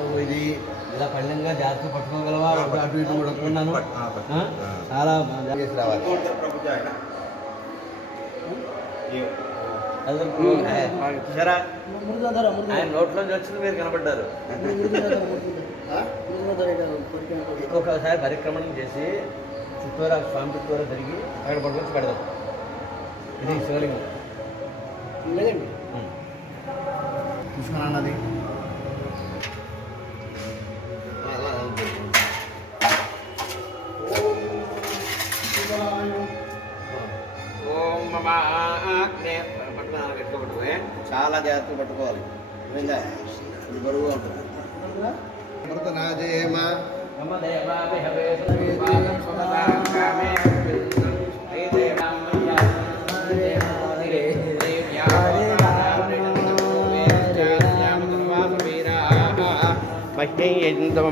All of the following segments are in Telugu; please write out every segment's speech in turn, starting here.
నువ్వు ఇది ఇలా పళ్ళంగా జాగ్రత్త పట్టుకోగలవా? అటు ఇటు పట్టుకున్నాను. చాలా రావాలి. ఆయన నోట్లోంచి వచ్చింది మీరు కనపడ్డారు. ఇంకొకసారి పరిక్రమణం చేసి చుట్టూరా స్వామి చుట్టూరా తిరిగి అక్కడ పట్టుకొచ్చి పెడదాం. ఇది శివలింగం చూసుకున్నది. ఓం మమ పట్టుకోవడమే చాలా జాగ్రత్తగా పట్టుకోవాలి. ఇది బరువుగా ఉంటుంది.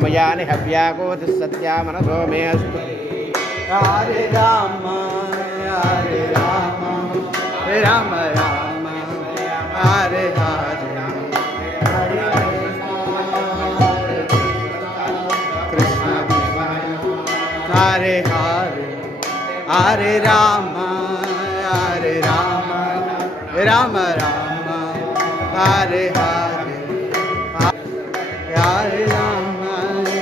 మయాని హవ్యాకోతి సత్యా మనసో మే అస్తు. హరే రామ హరే రామ రామ రామ హరే హరే కృష్ణ హరే హరే హరే రామ హరే రామ రామ రామ హరే హరే హరే రామ హరే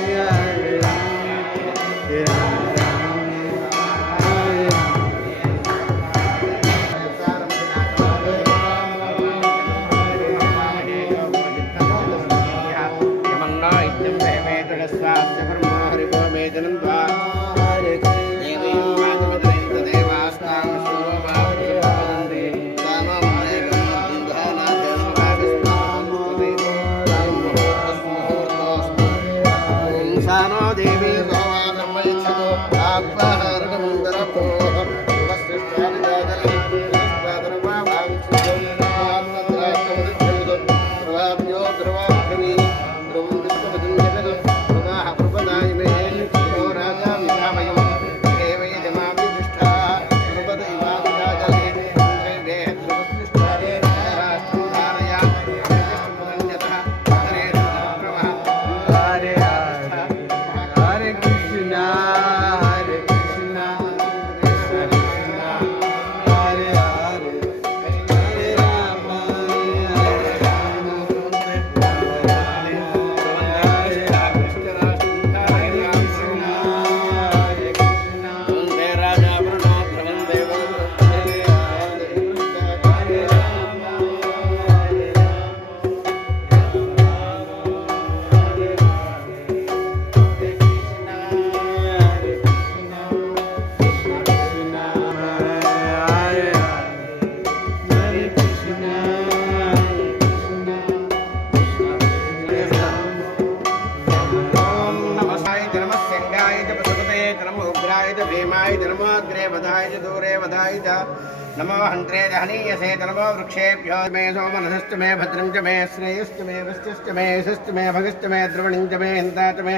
नमो हंत्रे दहनीयसे नमो वृक्षेभ्यो मे सोमनसस्तु मे भद्रं च मे श्रेयस्तु मे वस्तिस्तु मे यशस्तु मे भगस्तु मे द्रवणं च मे हिंता च मे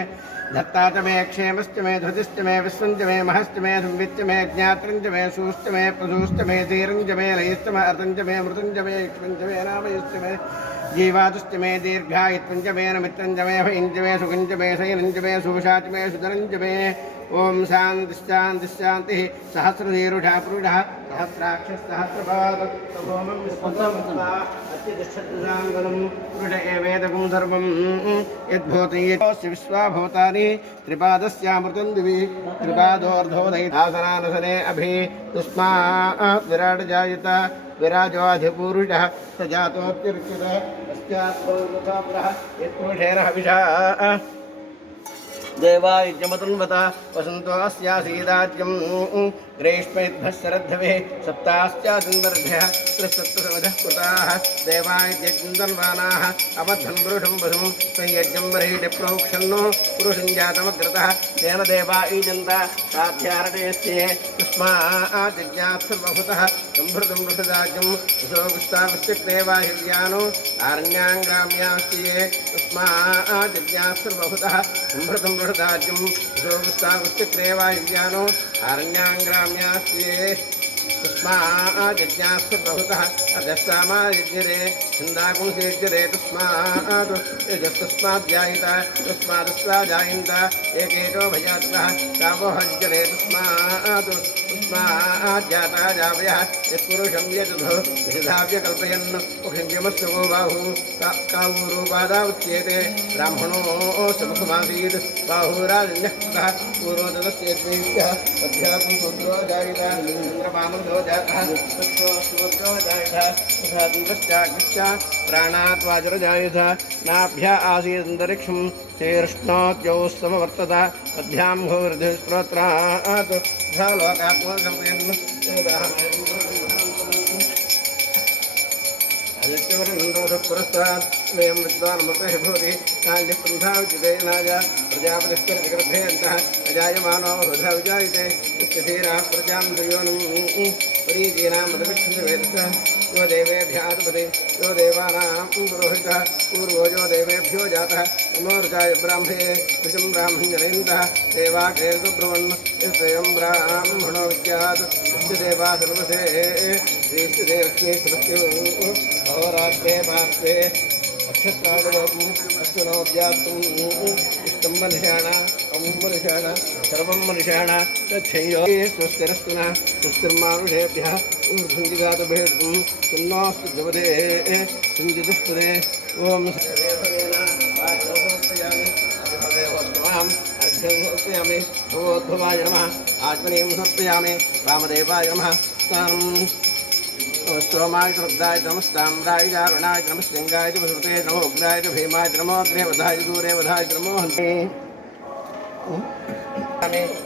धत्ता च मे क्षेमस्तु मे धृतिस्तु मे विश्वं च मे महस्तु मे संवित्त मे ज्ञात्रं च मे सूस्तु मे प्रसूस्तु मे धीरं च मे लयस्तु मे अर्तं च मे मृतं च मे इक्ष्वं च मे नामयस्तु मे जीवातुस्तु मे दीर्घायुत्वं च मे नमित्रं च मे भयं च मे सुखं च मे शयनं च मे सुषा च मे सुधनं च मे ओम शांति शांति शांति सहस्रधीरुषा पुरुषः सहस्राक्षः सहस्रपाद तपोमं विस्पन्दमस्ता अत्यतिष्ठत्साङ्गलं पुरुष एवेदकं सर्वं यद्भूतं यस्य विश्वाभूतानि त्रिपादस्यामृतं दिवि त्रिपादोर्धोदयितासनानसने अभि तस्मात् विराट जायत विराजोऽधिपुरुषः स जातोऽत्युच्यते पश्चात्पुरुषः यत्पुरुषेण हविषा देवायुज्यमतन्वता वसन्तो अस्यासीदाज्यं ग्रीष्मेभ्यः शरद्धवे सप्ताश्चादिन्दर्भ्यः त्रिसप्तसवधः कृताः देवायुज्यन्दन्वानाः अबद्धं पुरुषं वसुं संयज्ञं बर्हिटे प्रोक्षन्नो पुरुषं जातमग्रतः तेन देवायुजन्त साध्यारटेस्ते तस्मात् सर्वभूतः संभृतं वृषदाज्यं विशोगुस्तावश्चिक्देवाहिव्यानो आरण्याङ्ग्राम्यास्ते तस्मात् सर्वभूतः संभृतं वृषदाज्यं विशोगुस्तावश्चिक्देवाहिव्यानो आरण्याङ्ग्राम्यास्ते तस्माज्ञास्तु बहुतः अधस्तामायज्ञरे छन्दाकुंसेज्यरे तस्मात् यजस्तस्माद्जायित तस्मादस्वाजायन्त एकेतो भयात्वः कामोहज्यरे तस्मात् तस्माज्जाता जावयः यत्पुरुषं यजधो विधाव्य कल्पयन् उषिञ्जमस्तु गो बाहु कावूरूपादा उच्येते ब्राह्मणो समुखमासीत् बाहुराजन्यः पूर्वतदस्येद्वेभ्यः अध्यात्मं शूद्रो जायिता चन्द्रमानन्दो जातः शूद्रो जायिता तथा दूरश्चाग्निश्च प्राणात् वाजुरजायित नाभ्य आसीदन्तरिक्षं चेर्ष्णोद्यौ समवर्तत अध्यां भूर्धिस्त्रोत्रात् तथा लोकात्मसंयन् पुरस्तात् विद्वान्मतः भवति काञ्चिप्रन्थाविचितेनाय प्रजापतिश्चर्गर्भेऽन्तः अजायमानो वृथा विजायते यस्य धीराः प्रजां दुयोनं परीचीनां मदमिच्छन्ति वेदः यो देवेभ्याधिपति यो देवानां पुरोहितः पूर्वो यो देवेभ्यो जातः नमोर्जाय ब्राह्मणे विषं ब्राह्मण्यरेन्दः देवाकेतु ब्रुवन् स्वयं ब्राह्मणो विद्यात् यस्य देवा सर्वसे श्रीष्ठदे लक्ष्मी सुरक्षो अहोरात्रे पार्श्वे अक्षत्रादवम् अश्वनोद्यात्तुम् इष्टं मनुष्याण मनुष्याण सर्वं मनुष्याण तच्छयो स्वस्तिरस्तु न स्वस्तिर्मानुषेभ्यः भुञ्जिगातभेदं सुन्नोऽस्तु जपदे सुञ्जिदुष्पदे ॐ समर्पयामि भगवोद्भवाय नमः आत्मनीं समर्पयामि वामदेवाय नमः सोमाय रुद्राय नमस्ताम्राय जारुणाय नमस्लिंगाय वसुते नमो उग्राय भीमाय नमो अग्रेवधाय दूरे वधाय नमो हन्ते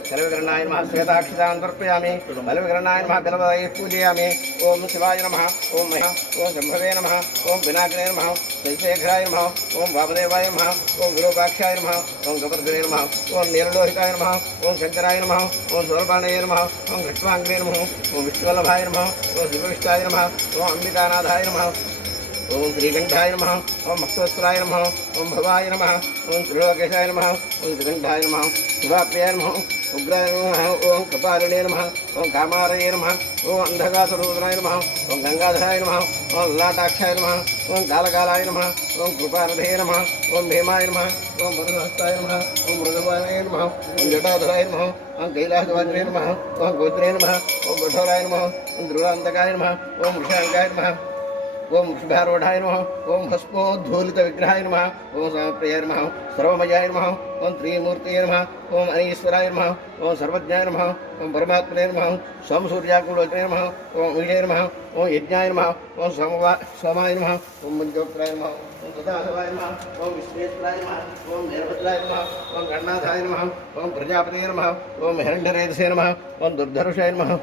सर्वकरणाय नमः श्वेताक्षितान् तर्पयामि बलविकरणाय नमः बलवदाय पूजयामि ओम शिवाय नमः ओम महा ओम शंभवे नमः ओम पिनाकिने नमः शशिशेखराय नमः ओम वामदेवाय नमः ओम विरूपाक्षाय नमः ओम गवर्धने नमः ओम नीललोहिताय नमः ओम शंकराय नमः ओम शूरपाणये नमः ओम कृष्णांग्ने नमः ओम विष्णुवल्लभाय नमः ओम शिवविष्टाय नमः ओम अम्बिकानाथाय नमः ओम श्रीकंठाय नमः ओम भक्तवत्सलाय नमः ओम भवाय नमः ओम त्रिलोकेशाय नमः ओम त्रिकंठाय नमः शिवाप्रियाय नमः उग्राय नमः ओम कपालिने नमः ओम कामारये नमः ओम अंधकासुररुद्राय नमः ओम गंगाधराय नमः ओम ललाटाक्षाय नमः ओम कालकालाय नमः ओम कृपारधे नमः ओम भीमाय नमः ओम वरदहस्ताय नमः ओम मृदवाय नमः ओम जटाधराय नमः ओम कैलासवाद्रे नमः ओम गोत्रे नमः ओम कठोराय नमः ओम ध्रुवान्तकाय नमः ओम वृषांकाय नमः ओम शुभारूढ़ाय नमः ओम भस्मोद्धूलितविग्रहाय नमः ओम समप्रियाय नमः सर्वमयाय नमः ओम त्रिमूर्तये नमः ओम अनीश्वराय नमः ओम सर्वज्ञाय नमः ओम परमात्मने नमः सोम सूर्याकुलोचने नमः ओम ईशे नमः ओम यज्ञाय नमः ओम सोमाय नमः ओम मंजोत्राय नमः ओम तदासवाय नमः ओम विश्वेश्वराय नमः ओम वीरभद्राय नमः ओम गणनाथाय नमः ओम प्रजापतये नमः ओम हिरण्यरेतसे नमः ओम दुर्धर्षाय नमः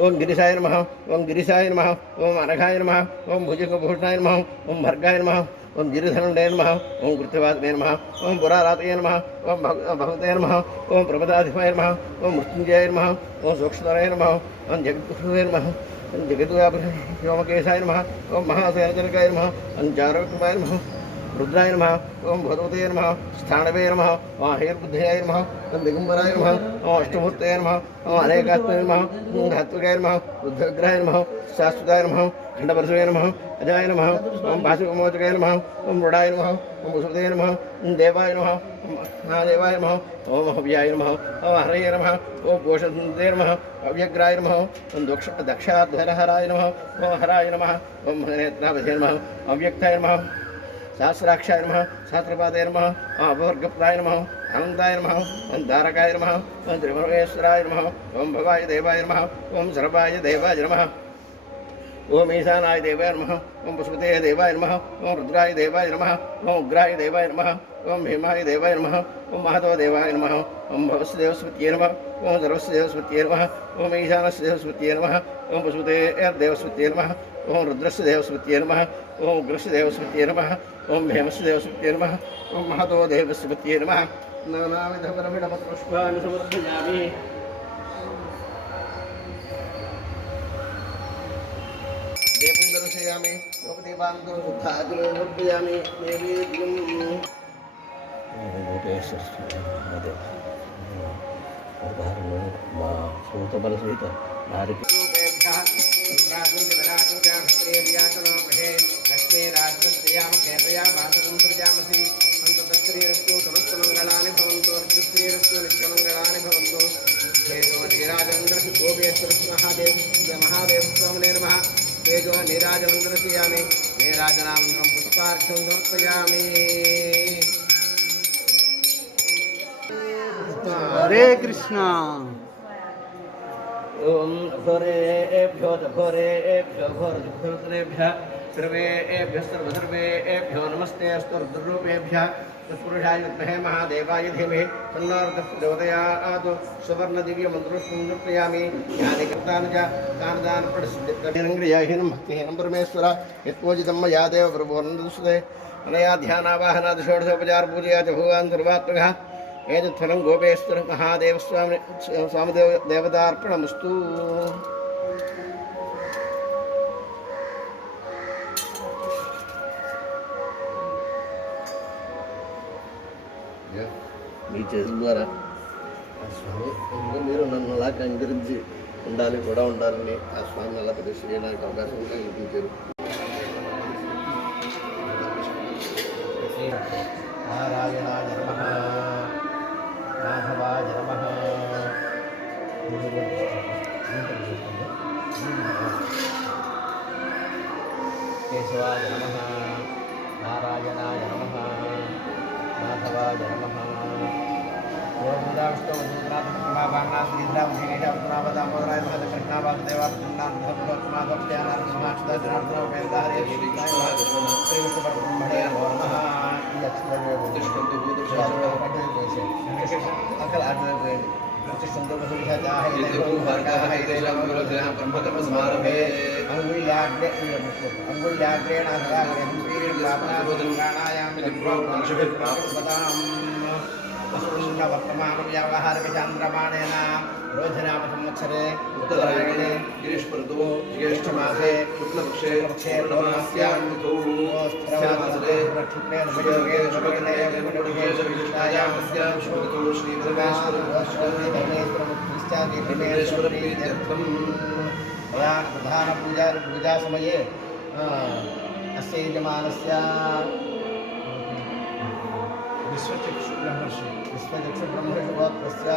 ओम गिरिशाय नमः ओम गिरिशाय नमः ओम अनघाय नमः ओम भुजंगभूषणाय नमः ओम भर्गाय नमः ओम गिरिधनुण्डे नमः ओम कृत्यवादने नमः ओम पुरारातये नमः ओम भगवते नमः ओम प्रमदाधिपाय नमः ओम मृत्युंजयाय नमः ओम सोक्षराय नमः ओम जगद्गुरुवे नमः ओम जगद्व्यापयोमकेशाय नमः ओम महासेनजनकाय नमः ओम चारुक्माय नमः रुद्राय नमः ओम भगवते नमः स्थानवे नमः ओम हेर्बुद्धयाय नमः ओम दिगंबराय नमः ओम अष्टमूर्तये नमः ओम अनेकात्मने नमः ओम धात्विकाय नमः बुद्धविग्रहाय नमः शाश्वताय नमः खंडपरशुवे नमः अजाय नमः ओम भासुकमोचकाय नमः ओम मृडाय नमः ओम वसुदेवाय नमः ओम देवाय नमः ओम महादेवाय नमः ओम हव्याय नमः ओम हरये नमः ओम पोषदे नमः अव्यग्राय नमः ओम दक्षाध्वरहराय नमः ओम हराय नमः ओम नेत्रावधे नमः अव्यक्ताय नमः सहस्राक्षाय नमः सहस्रपादाय नमः अपवर्गप्राय नमः आनन्दाय नमः ओम तारकाय नमः ओम त्रिभुवनेश्वराय नमः ओम भवाय देवाय नमः ओम सर्वाय देवाय नमः ओम ईशानाय देवाय नमः ओम पशुपते देवाय नमः ओम रुद्राय देवाय नमः ओम उग्राय देवाय नमः ओम भीमाय देवाय नमः ओम महतो देवाय नमः ओम भवस्य देवस्मृत्ये नमः ओम सर्वस्य देवस्मृत्ये नमः ओम ईशानस्य देवस्मृत्ये नमः ओम पशुपते देवस्मृत्ये नमः ओम रुद्रस्य देवस्मृत्ये नमः ओम उग्रस्य देवस्मृत्ये नमः ओम भीमस्य देवस्मृत्ये नमः ओम महतो देवस्मृत्ये नमः नानाविधपरमिडपपुष्पाणि समर्पयामि देवं दर्शयामि लोकदीपान्तरं शुद्धाग्निं समर्पयामि नैवेद्यं सूतबलसहित నీరాజనామంత్రం పుష్పార్ఘ్యం సమర్పయామి. హరే కృష్ణ. ఓం ఘోరేభ్యో ఘోరేభ్యో ఘోరదుఃఖేభ్యः సర్వేభ్యः సర్వసర్వేభ్యో నమస్తే అస్తు రుద్రరూపేభ్యः తత్పురుషాయ విద్మహే మహాదేవాయ ధీమహి తన్నో రుద్రః ప్రచోదయాత్. సువర్ణదివ్యమంత్రం సమర్పయామి. జ్ఞాని కర్తానుజ కానదాన ప్రసిద్ధిహీనం భక్తిహీనం పరమేశ్వర యత్పూజితం మయా దేవ ప్రభుర్నదుస్తే అనయా ధ్యానావాహనాది షోడశోపచార పూజయా చ భగవాన్ సర్వాత్మకः. ఏతత్ఫలం గోపేశ్వర మహాదేవ స్వామి దేవతార్పణమస్తు. మీ చేతుల ద్వారా ఆ స్వామి మీరు నన్ను అలా కంకరించి ఉండాలి కూడా ఉండాలని ఆ స్వామిని అలా ప్రదర్శన చేయడానికి అవకాశం కల్పించారు. నారాయణాయ నమః మాధవాయ నమః కేశవాయ నమః నారాయణాయ నమః మాధవాయ నమః. वर्तमान व्यावहारिक चांद्रमाणेन रोहिणाम संवत्सरे उत्तरायणे गिरीशपर्तु ज्येष्ठमासे शुक्लपक्षे पूर्णमास्यां ऋतुवासरे नक्षत्रे नवयोगे शुभदिने विशिष्टायां अस्यां शुभऋतौ श्रीधर्मेश्वर प्रीत्यर्थं मया प्रधान पूजा समये अस्य यजमानस्य विश्वचक्षुब्रह्मर्षिगोत्रस्य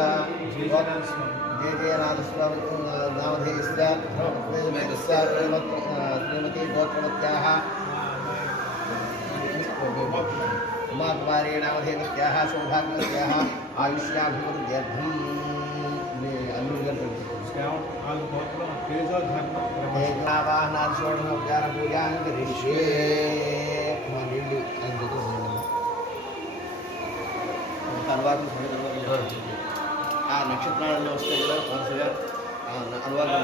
जयनाथस्वामी नामधेयस्य श्रीमती गोत्रवत्याः उमाकुमारी नामधेयवत्याः सौभाग्यवत्याः आयुष्याभिवृद्ध्यर्थं वाहनादिषोडशोपचारपूजां करिष्ये. అనువాదం ఆ నక్షత్రాలలో వస్తాయి కదా వరుసగా అనువాదం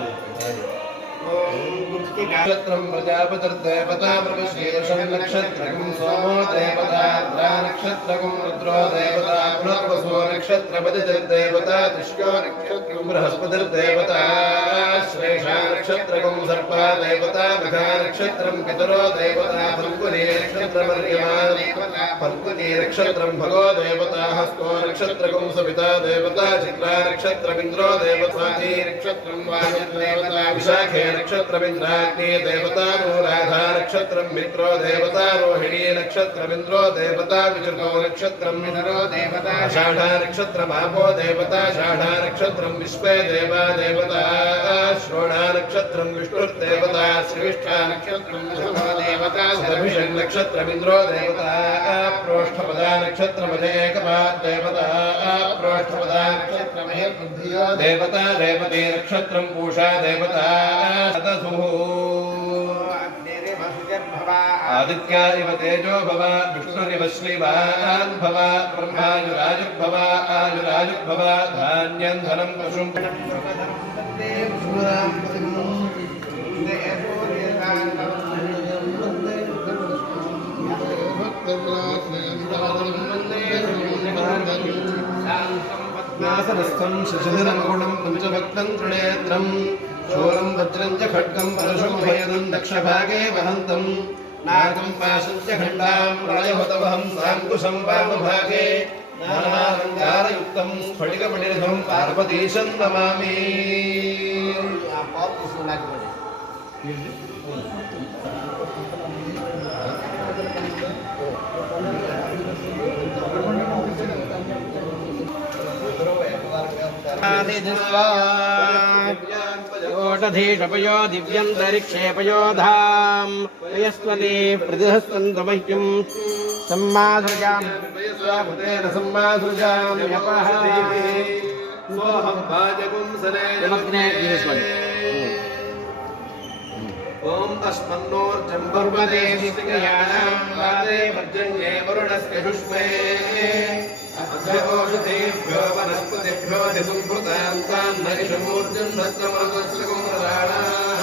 నక్షత్రం ప్రజాపతిర్దేవతా ప్రవిశేషం నక్షత్రకం సోమో దేవతా నక్షత్రకం రుద్రో దేవతా పునర్వసో నక్షత్రపతిర్దేవతా తిష్యో నక్షత్రం బృహస్పతిర్దేవతా శ్రేషా నక్షత్రకం సర్పా దేవతా మఘా నక్షత్రం పితరో దేవతా ఫల్గుని ఫల్గుని నక్షత్రం భగో దేవతా హస్తో నక్షత్రకం సవితా దేవతా చిత్రా నక్షత్రమింద్రో దేవతా నక్షత్రం వాయుర్దేవతా విశాఖే నక్షత్రమింద్రాగ్ని దేవతా రాధా నక్షత్రం మిత్రో దేవతా రోహిణీ నక్షత్రమింద్రో దేవతా విచృతో నక్షత్రం మిత్రో దేవతా షాఢా నక్షత్రమాపో దేవతా షాఢా నక్షత్రం విశ్వే దేవా దేవతా శ్రోణా నక్షత్రం విష్ణుర్దేవతా శ్రీష్ఠా నక్షత్రం దేవతా శతభిషం నక్షత్రమింద్రో దేవతా ప్రోష్ఠపదా నక్షత్రమదేకపా దేవతా ప్రోష్ఠపదా నక్షత్రమే బుద్ధియో దేవతా రేవతి నక్షత్రం పూషా దేవతా आदित्या इव तेजो भव विष्णुरिव श्रीवान् भव ब्रह्मायुराजुर्भव आयुराजुर्भव धान्यं धनं पशुं नासनस्थं शशिधरङ्गुणं पञ्चभक्तं त्रिनेत्रं शूलं वज्रं च खड्गं परशुं भयदं दक्षभागे वहन्तं नागं पाशं च खण्डां राजहुतवहं साङ्कुशं वामभागे నానాలంకారయుక్తం స్ఫటికమణిరథం పార్వతీశం నమామి. ఓషధీషపయో దివ్యంతరిక్షేపయోధాం వయస్వతి ప్రతిహస్తంతమహ్యం సమ్మాసృజామృతేన సోహం భాజగుంసనే ఓం తస్మన్నోర్జం పర్వతే దివ్యానాం వాదే పర్జన్యే వరుణస్య పుష్పే అధ్యోషధేభ్యో వనస్పతిభ్యో దిసంప్రదాం తాన్నరిషమూర్జం దత్తమరుగస్రకుమరాణాః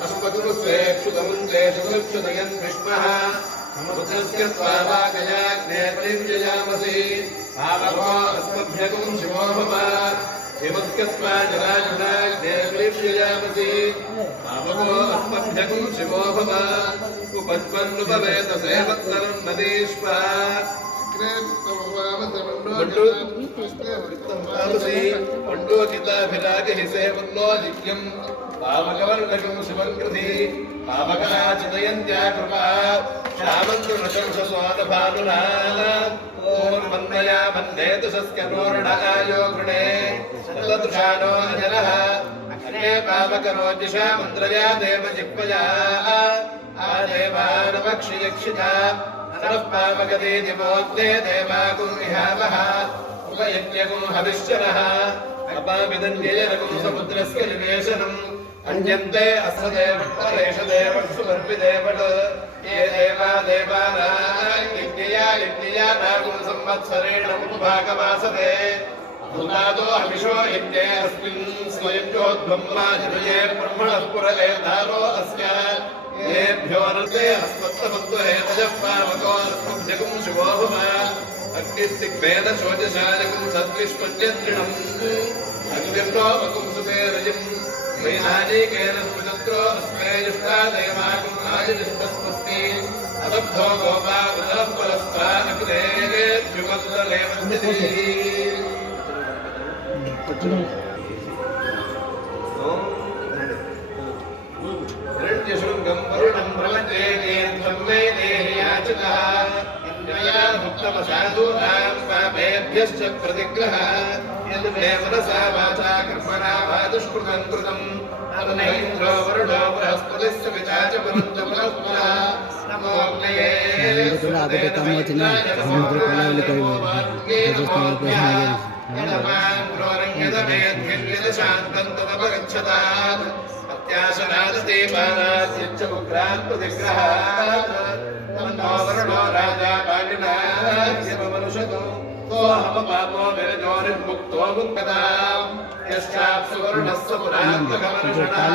అస్మకురుస్వేక్షుతముంజేషు సుక్షుతయన్ విష్మః సముద్రస్య స్వావాగయాగ్నే పరివ్యయామసి పావకో అస్మభ్యగుం శివో భవ హిమస్య స్వాజరాజునాగ్నే పరివ్యయామసి పావకో అస్మభ్యగుం శివో భవ ఉపజ్వన్నుపవేత సేవత్తరం నదీష్వా పండోచితాభిరాగహిసేవన్నోజిత్యం పావకవర్ణకం శివం కృధి పావకరాచితయంత్యా కృపా శ్యామంతు నశంసస్వాదభానునా ఓర్మన్నయా వందేతు సస్కనోర్ణాయో గృణే శతదృషాణో అజనః అగ్నే పావకరోజిషా మంత్రయా దేవజిహ్వయా ఆదేవానవక్షయక్షితా నరఃపావగదే దివోగ్నే దేవాగుం విహావః ఉపయజ్ఞగుం హవిష్యనః అపావిదన్యయనగుం సముద్రస్య నివేశనం అన్యంతే అస్రదేవరేషదేవక్షు వర్పిదేవట్ ఏ దేవా దేవానాగుం సంవత్సరేణ ఉపభాగమాసతే భూతాదో హవిషో యజ్ఞే అస్మిన్ స్వయంజోద్బ్రహ్మాజినయే బ్రహ్మణః పురవేదారో అస్య ఏభ్యో నర్తే అస్మత్తమద్వహేతజః పావకో అస్మభ్యగుం శివో భవ అగ్నిస్తిగ్వేద శోచశాయగుం సద్విష్పన్యత్రిణం అగ్నిర్నో వకుంసుతే రజిం వైనానీకేన స్మృతత్రో అస్మే యుష్టా దేవాగుం ఆయుష్టస్వస్తి అలబ్ధో గోపా ఉదః పురస్తా అగ్నేభ్యుమద్వలే వందితి. శృంగం వరుణం ప్రవచే మే దేహి యాచకః యన్మయా భుక్తమసాధూనాం పాపేభ్యశ్చ ప్రతిగ్రహ యన్మే మనసా వాచా కర్మణా వా దుష్కృతం కృతం నమో వరుణో బృహస్పతిః సవితా చ పునః నమోగ్నయే శాంతం అత్యాశనాదీపానాద్యచ్చ ఉగ్రాన్ ప్రతిగ్రహాత్ తన్నో వరుణో రాజా పాలినాశమనుషతో సోహమ పాపో విరజోనిర్ముక్తో ముక్తతాం యశ్చాప్సు వరుణస్య పురాత్మకమనుషణాం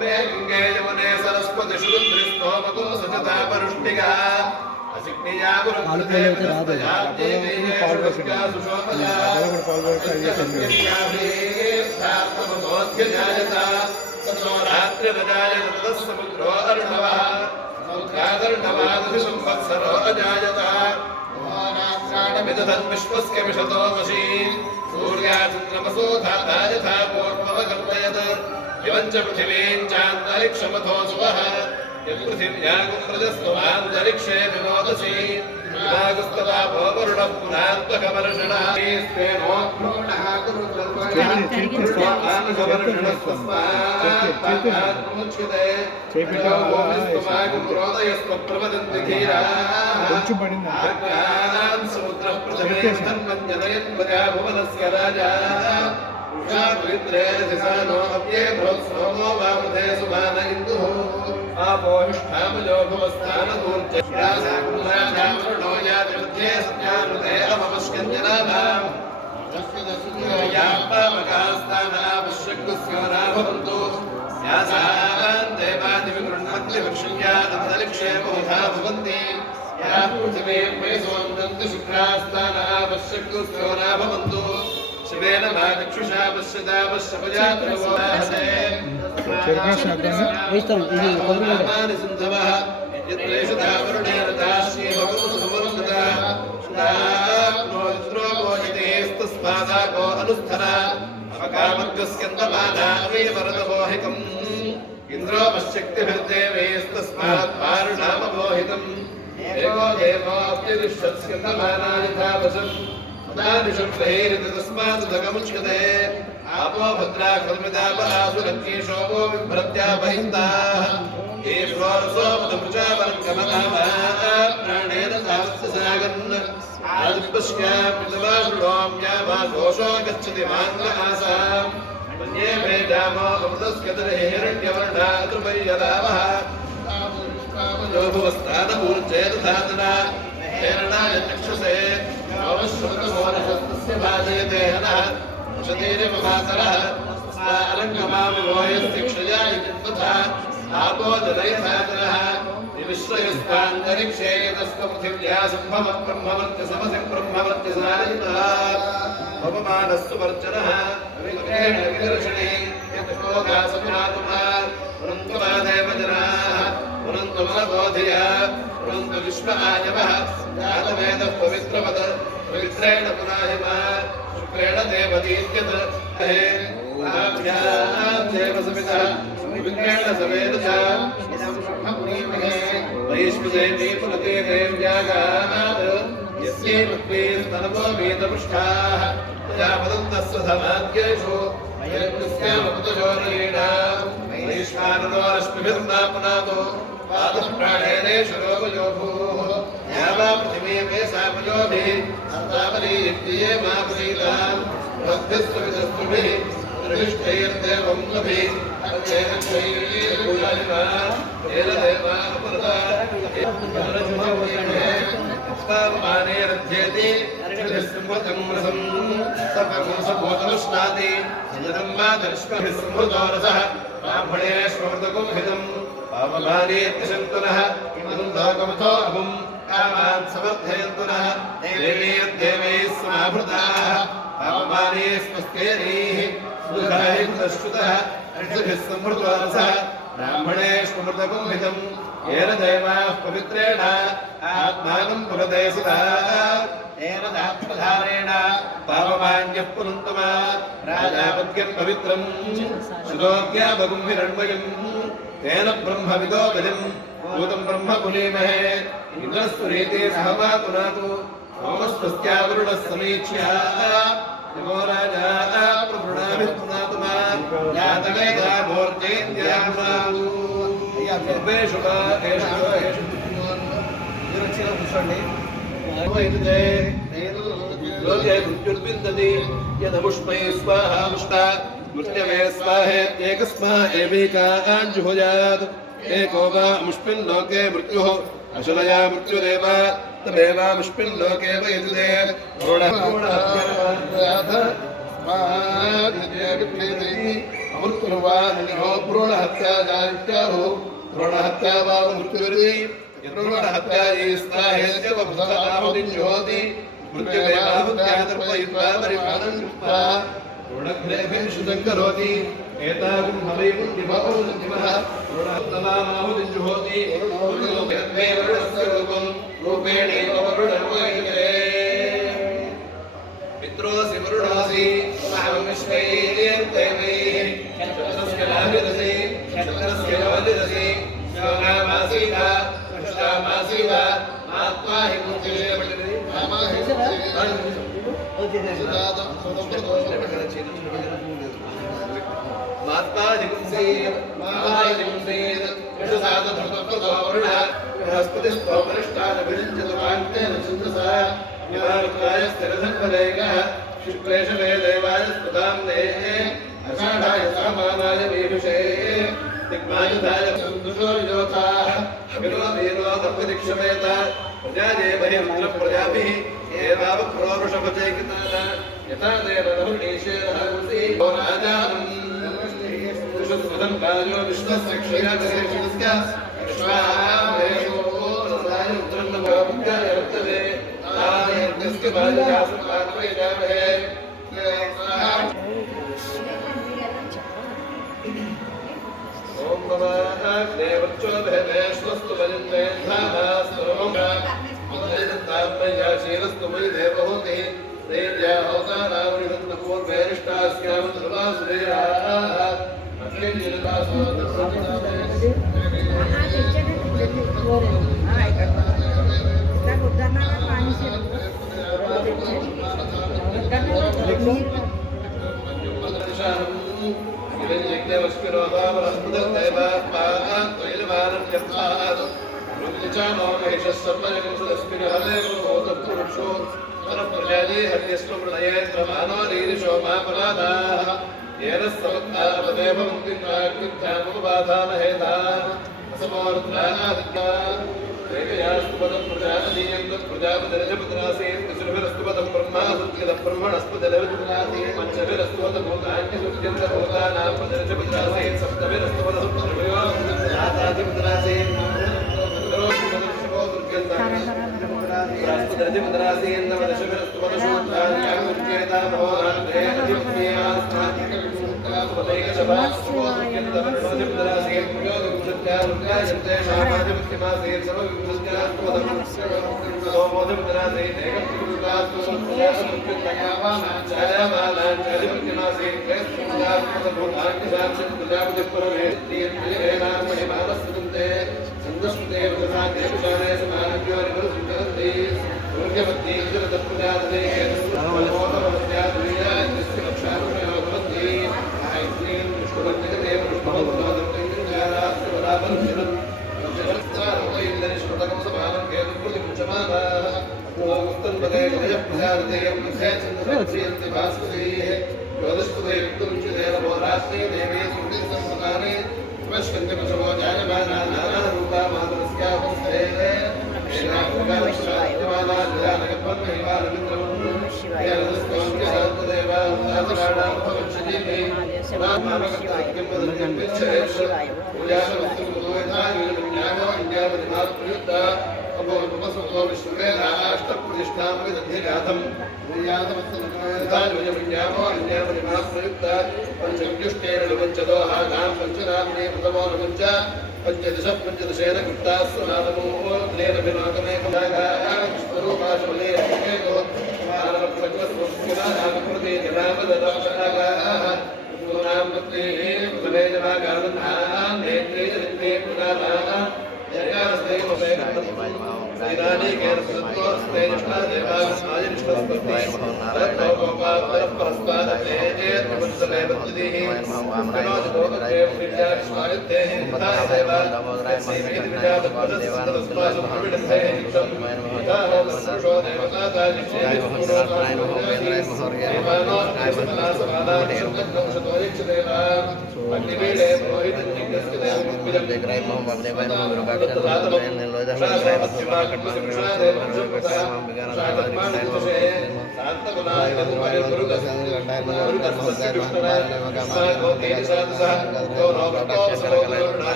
మే గంగే యమునే సరస్వతి శుద్ధిస్తోమకో సచతా పరుష్టిగా అసిగ్నియా తతో రాత్రిరజాయత తతః సముద్రో అర్ణవః సముద్రాదర్ణవాదభి సంవత్సరో అజాయత మహారాత్రాణమిదధన్ విశ్వస్య విశతో వశీ సూర్యాచంద్రమసో ధాతా యథా పూర్వమగర్తయత్ ఇవం చ పృథివీం చాन्तరిక్షమథో సువః యత్పృథివ్యాగుం రజస్త్వమాन्तరిక్షే వినోదసి నాగస్తదాపో వరుణః పురాन्तకవర్షణः స్వేనోక్రోణः ఆపోహిష్ఠామజో భువస్థానదూర్చే సత్యానుతే అమపస్కంజనాభాం యాపమకాస్తానాపశ్యగ్స్యోనాభవంతు యాసాన్ దేవాదివిగృహ్ణంతి విక్షుణ్యాదन्तరిక్షేమోధా భవంతి యా పృథివీం వయసోన్నంతి శుక్రాస్తానాపశ్యగ్స్యోనాభవంతు శివేన భాగక్షుషా పశ్యతా పశ్యపజాత్రవోహతే మాని సింధవః యత్రేషు దావరుణేన దాశ్రీ భగవతు సమర్పితా पदाको अनुस्थरा अवकामर्गस्यन्दमाना अवीवरदमोहितम् इन्द्रो पश्यक्तिभिर्देवैस्तस्मात् पारुणाममोहितम् एको देवोऽप्यदुष्यत्स्यन्दमाना यथावशम् तदादिशुभैरिति तस्मादुदकमुच्यते आपो भद्रा कल्मिदापरासुरन्ये शोभो बिभ्रत्यापहिन्ताः प्राणेन सागन् आदिपश्यामितमाशुडोम्यामाघोषो गच्छति मान्ग आसाम् मन्ये भेदामो अमृतस्कतरेहिरण्यवर्णातृपय्यदावः योभुवस्तानमूर्जे तथातना हेरणाय चक्षुषे अवश्रुतमोनशस्तस्य भाजयते हनः शतीरिममातरः अलङ्कमाविभोयस्तिक्षया इति तथा आपो जलयथातरः विश्वयस्तान्तरिक्षे यतस्त्वपृथिव्या सम्भवब्रह्मवर्त्य समसि ब्रह्मवर्त्य सारयितः पवमानस्तु वर्चनः विग्रहेण विदर्शने यत्कोगासमातुमा पुरन्तुमादेव जनाः पुरन्तुमलबोधिया पुरन्तु विश्व आयवः जातवेदः पवित्रवद पवित्रेण पुराहिमा शुक्रेण देवतीत्यत् देव समितः विग्रहेण सवेदसा वैश्वदेवी पुलते देव्यागात् यस्यै पत्नी स्तनवो वेदपुष्टाः तया वदन्तः स्वधमाद्येषु वयस्यामपुतशोरेण वैश्वानरो रश्मिभिर्नापुनातो पादः प्राणेनेषु रोगयोभूः यावा पृथिवी मे सापयोभिः अस्तावली युक्तिये मा पुनीताम् भक्तिस्तुभिः दृष्टैर्देवं लभि समर्थयन्तुनः देवैः समाभृताः पावमाने स्वस्तेनैः सुधाहितश्रुतः अर्जुभिः समृतवारसः ब्राह्मणेष्वमृतकुम्भितम् येन देवाः पवित्रेण आत्मानं पुरदेशितः तेन दात्मधारेण पावमान्यः पुनन्तमा राजापत्यं पवित्रम् सुरोग्याबगुम्भिरण्मयम् तेन ब्रह्मविदो बलिम् भूतं ब्रह्म पुलीमहे इन्द्रस्तु रीते सहमातुनातु ओमस्वस्त्यावरुणः समीक्ष्य नमो राजा प्रभृणाभिः पुनातुमा जातवेदा मूर्तेन्द्याहुनातु सर्वेषु वा एषु लोके मृत्युर्विन्दति यदमुष्मै स्वाहा मुष्टा मृत्यवे स्वाहेत्येकस्मा एवैका आञ्जुहुयात् एको वा मुष्मिन् लोके मृत्युः अशुलया मृत्युरेव तमेवामुष्मिन् लोके वयजुदे अमृत्युर्वानिहो भ्रूणहत्याजानित्याहो भ्रूणहत्या वा मृत्युर्वि भ्रूणहत्यायै स्नाहेत्यव भूताहुतिञ्जुहोति मृत्युमेवाहुत्यादर्पयित्वा परिपानं कृत्वा भ्रूणग्रेभेषु सङ्करोति एतावं हवैवं दिवः भ्रूणहत्तमाहुतिञ्जुहोति वरुणस्य रूपं रूपेणैव वरुणर्वयते पित्रोऽसि वरुणोऽसि महाविश्वैर्देवैः क्षत्रस्य लाभिरसि क्षत्रस्य योजिरसि योगामासीव कृष्णामासीव आत्मा हि मुञ्चिरे मात्माधिपुंसेत् यशसादधर्मप्रदो वरुणः बृहस्पतिस्तो वरिष्ठानभिरुञ्चतु कान्तेन छन्दसा निवारुकाय स्थिरधन्वरेगः शुक्लेशवे देवाय स्तुताम्ने अषाढाय सामानाय वीरुषे दिग्मायुधाय सन्दुषो विजोताः अभिनोदीनो दर्पदिक्षमेत प्रजाये बहिर्मुद्रप्रजाभिः एवावक्रो वृषभचैकिताः यथा देव नहुर्णीशेरहंसि राजानम् सुदं काजो विष्णस्य क्षीरकरेषणस्य विश्वामेषो रसायनोत्रन्नभवत्याय वर्तते तायज्ञस्य बाल्यासुपानवैजामहे ॐ नमः देवच्चो देवेश्वस्तु वलिन्वेन्धास्तु मयि देवहूतिः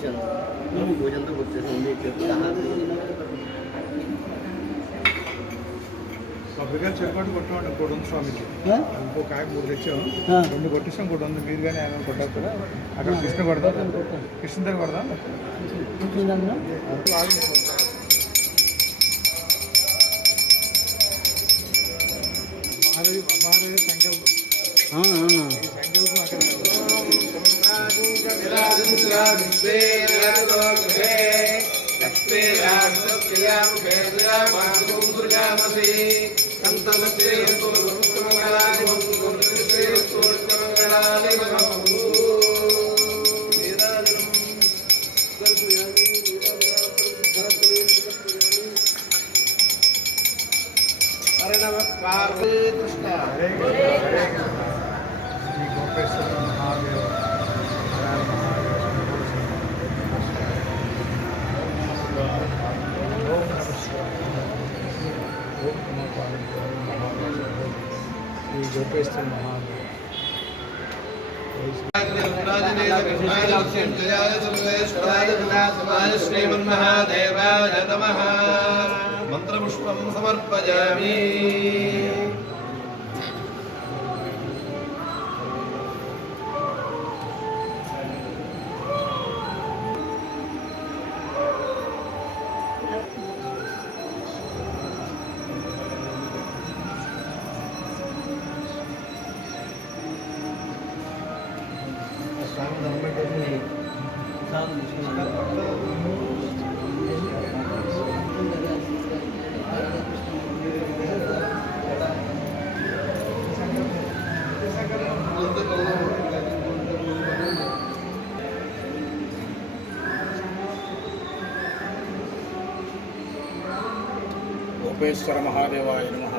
పూజంతో కూర్చొని కొబ్బరికాయలు చెరుపాటు కొట్టమండి ఇంకోటి ఉంది స్వామికి ఇంకో కాయ 3 తెచ్చాం 2 కొట్టిస్తాం ఇంకోటి ఉంది మీరు కానీ ఆయన కొట్టారు కదా అక్కడ కృష్ణ కొడదాం కృష్ణ దగ్గర కొడదాం మహాదేవి సంకల్పం సంకల్పం అక్కడ శ్రీ గోపేశ్వర మహాదేవ శ్రీ గోపేశ్వర మహాదేవ శ్రీమన్మహాదేవాయ నమః మంత్రపుష్పం సమర్పయామి. గోపేశ్వర మహాదేవాయ నమః.